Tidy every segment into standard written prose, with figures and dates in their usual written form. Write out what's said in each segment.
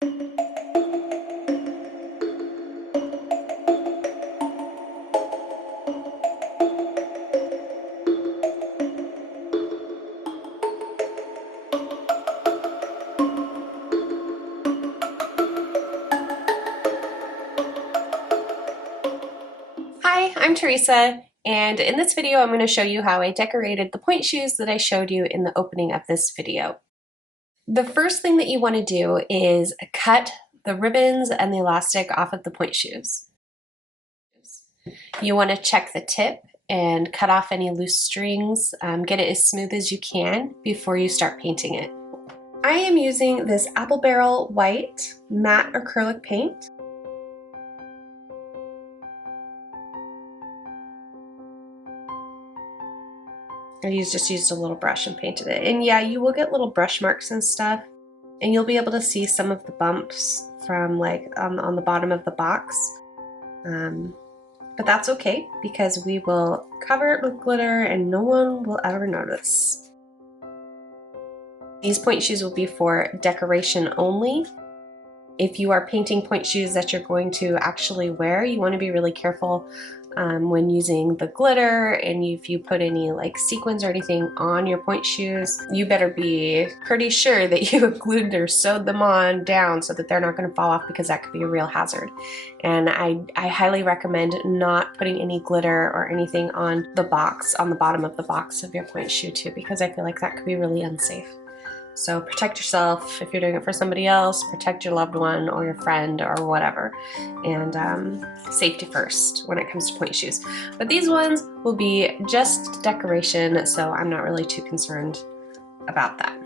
Hi, I'm Teresa, and in this video I'm going to show you how I decorated the pointe shoes that I showed you in the opening of this video. The first thing that you want to do is cut the ribbons and the elastic off of the pointe shoes. You want to check the tip and cut off any loose strings, get it as smooth as you can before you start painting it. I am using this Apple Barrel White matte acrylic paint. I just used a little brush and painted it. And yeah, you will get little brush marks and stuff, and you'll be able to see some of the bumps from like on the bottom of the box. But that's okay because we will cover it with glitter and no one will ever notice. These pointe shoes will be for decoration only. If you are painting pointe shoes that you're going to actually wear, you want to be really careful when using the glitter, and if you put any like sequins or anything on your pointe shoes, you better be pretty sure that you have glued or sewed them on down so that they're not going to fall off, because that could be a real hazard. And I highly recommend not putting any glitter or anything on the box, on the bottom of the box of your pointe shoe too, because I feel like that could be really unsafe. So protect yourself. If you're doing it for somebody else, protect your loved one or your friend or whatever. And safety first when it comes to pointe shoes. But these ones will be just decoration, so I'm not really too concerned about that.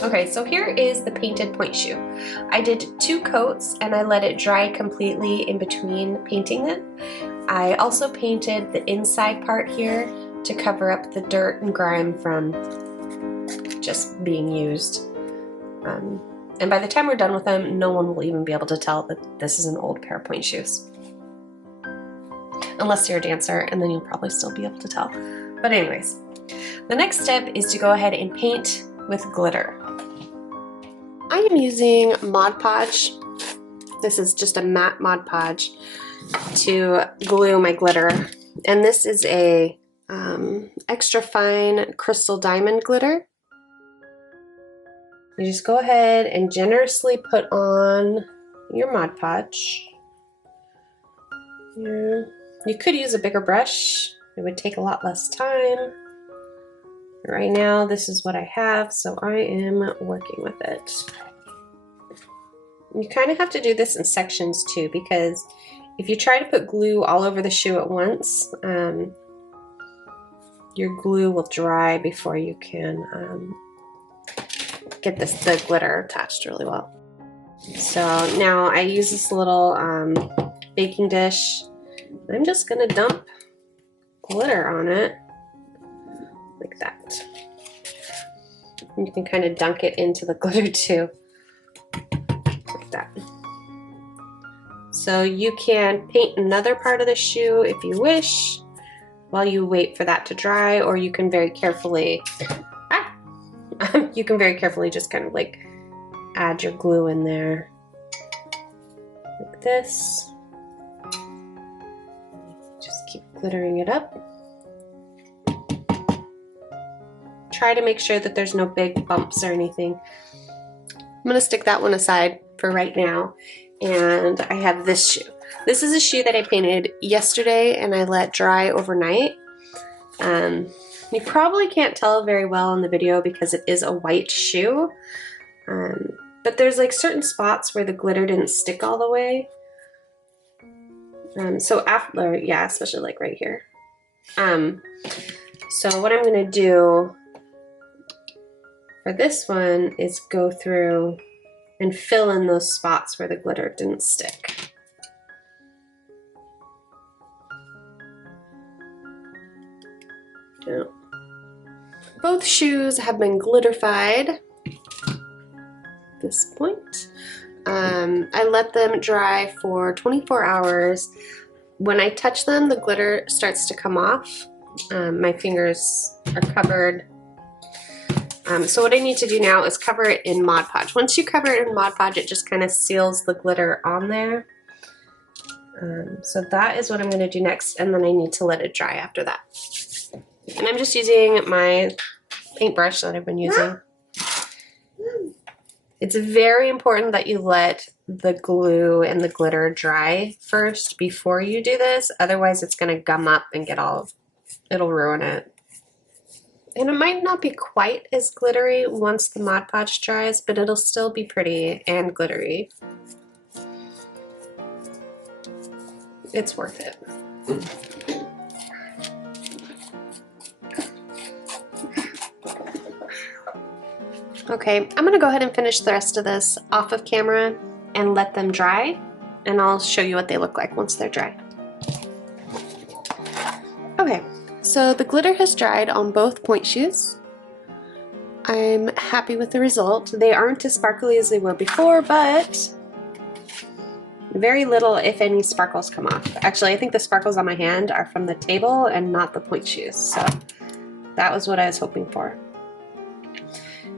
Okay, so here is the painted pointe shoe. I did 2 coats and I let it dry completely in between painting them. I also painted the inside part here to cover up the dirt and grime from just being used. And by the time we're done with them, no one will even be able to tell that this is an old pair of pointe shoes. Unless you're a dancer, and then you'll probably still be able to tell. But anyways, the next step is to go ahead and paint with glitter. I am using Mod Podge. This is just a matte Mod Podge to glue my glitter. And this is a extra fine crystal diamond glitter. You just go ahead and generously put on your Mod Podge. You could use a bigger brush. It would take a lot less time. Right now, this is what I have, so I am working with it. You kind of have to do this in sections too, because if you try to put glue all over the shoe at once, your glue will dry before you can get the glitter attached really well. So now I use this little baking dish. I'm just gonna dump glitter on it like that. You can kind of dunk it into the glitter too, like that. So you can paint another part of the shoe if you wish, while you wait for that to dry, or you can very carefully just kind of like add your glue in there like this. Just keep glittering it up. Try to make sure that there's no big bumps or anything. I'm gonna stick that one aside for right now, and I have this shoe. This is a shoe that I painted yesterday and I let dry overnight. You probably can't tell very well in the video because it is a white shoe, but there's like certain spots where the glitter didn't stick all the way. So after, yeah, especially like right here. So what I'm gonna do for this one is go through and fill in those spots where the glitter didn't stick. Yeah. Both shoes have been glitterified at this point. I let them dry for 24 hours. When I touch them, the glitter starts to come off. My fingers are covered So what I need to do now is cover it in Mod Podge. Once you cover it in Mod Podge, it just kind of seals the glitter on there. So that is what I'm going to do next, and then I need to let it dry after that. And I'm just using my paintbrush that I've been using. It's very important that you let the glue and the glitter dry first before you do this, otherwise it's going to gum up and get all, it'll ruin it. And it might not be quite as glittery once the Mod Podge dries, but it'll still be pretty and glittery. It's worth it. Okay, I'm gonna go ahead and finish the rest of this off of camera and let them dry, and I'll show you what they look like once they're dry. Okay, so the glitter has dried on both pointe shoes. I'm happy with the result. They aren't as sparkly as they were before, but very little, if any, sparkles come off. Actually, I think the sparkles on my hand are from the table and not the pointe shoes, so that was what I was hoping for.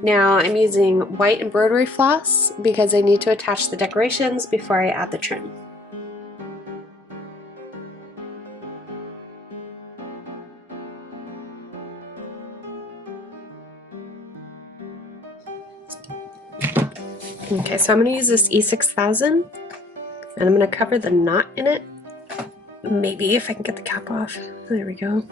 Now I'm using white embroidery floss because I need to attach the decorations before I add the trim. Okay, so I'm going to use this E6000 and I'm going to cover the knot in it. Maybe if I can get the cap off. There we go.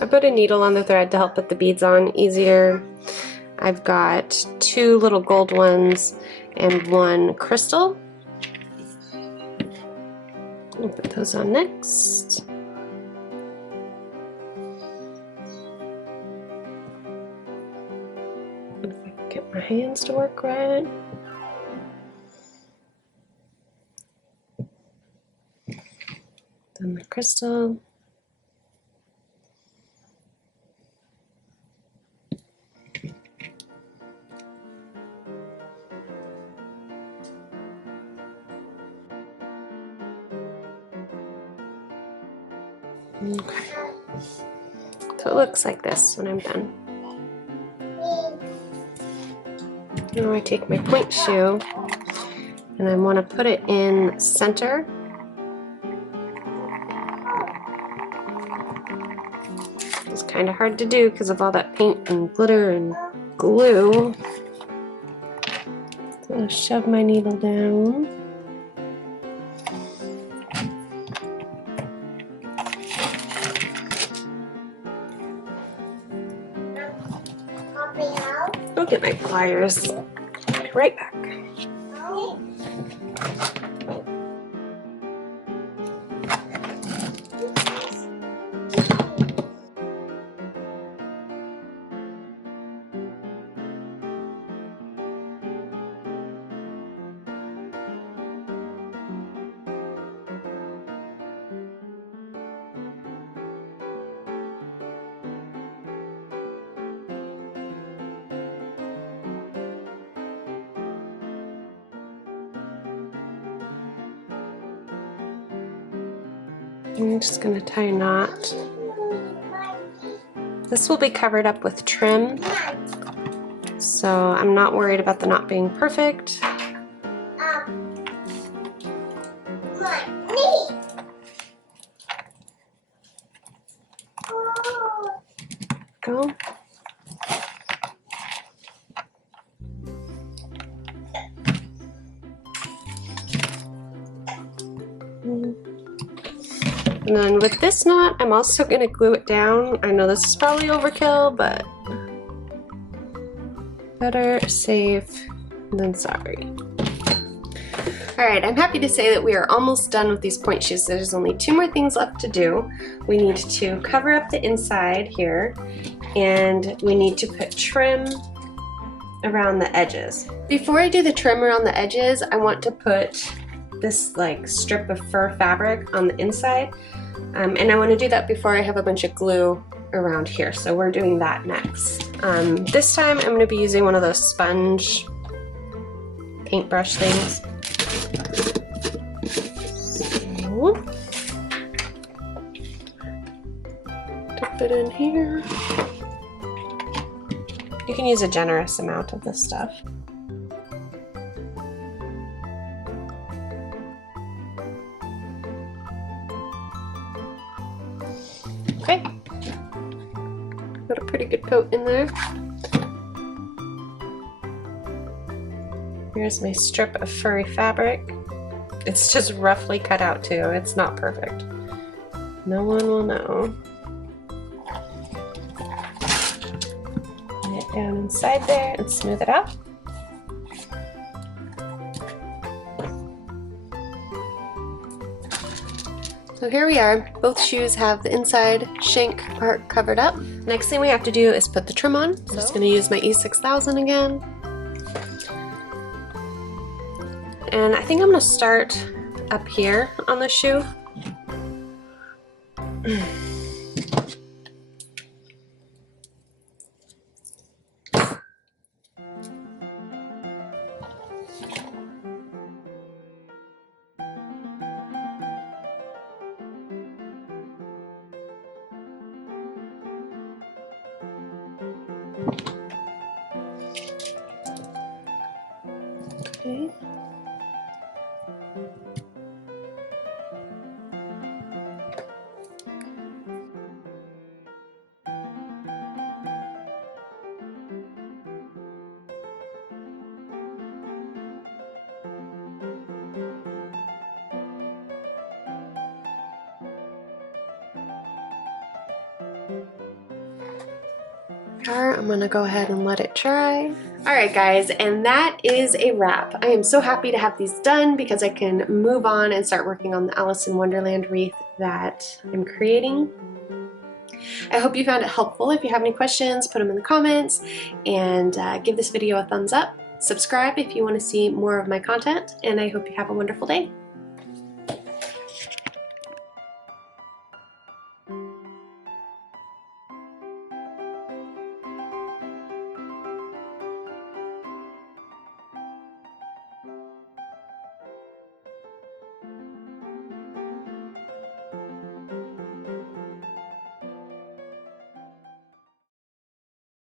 I put a needle on the thread to help put the beads on easier. I've got 2 little gold ones and 1 crystal. I'll put those on next. If I can get my hands to work right. Then the crystal. Okay, so it looks like this when I'm done. Now I take my pointe shoe and I want to put it in center. It's kind of hard to do because of all that paint and glitter and glue. So I'll shove my needle down. I'll get my pliers. Right back. I'm just going to tie a knot. This will be covered up with trim, so I'm not worried about the knot being perfect. Go. And then with this knot, I'm also going to glue it down. I know this is probably overkill, but better safe than sorry. Alright, I'm happy to say that we are almost done with these pointe shoes. There's only 2 more things left to do. We need to cover up the inside here, and we need to put trim around the edges. Before I do the trim around the edges, I want to put this like strip of fur fabric on the inside. And I want to do that before I have a bunch of glue around here, so we're doing that next. This time I'm going to be using one of those sponge paintbrush things. So, dip it in here. You can use a generous amount of this stuff. Okay, got a pretty good coat in there. Here's my strip of furry fabric. It's just roughly cut out too. It's not perfect. No one will know. Lay it down inside there and smooth it out. So here we are. Both shoes have the inside shank part covered up. Next thing we have to do is put the trim on. I'm just going to use my E6000 again. And I think I'm going to start up here on the shoe. Okay. I'm gonna go ahead and let it dry. Alright guys, and that is a wrap. I am so happy to have these done because I can move on and start working on the Alice in Wonderland wreath that I'm creating. I hope you found it helpful. If you have any questions, put them in the comments, and give this video a thumbs up. Subscribe if you want to see more of my content, and I hope you have a wonderful day.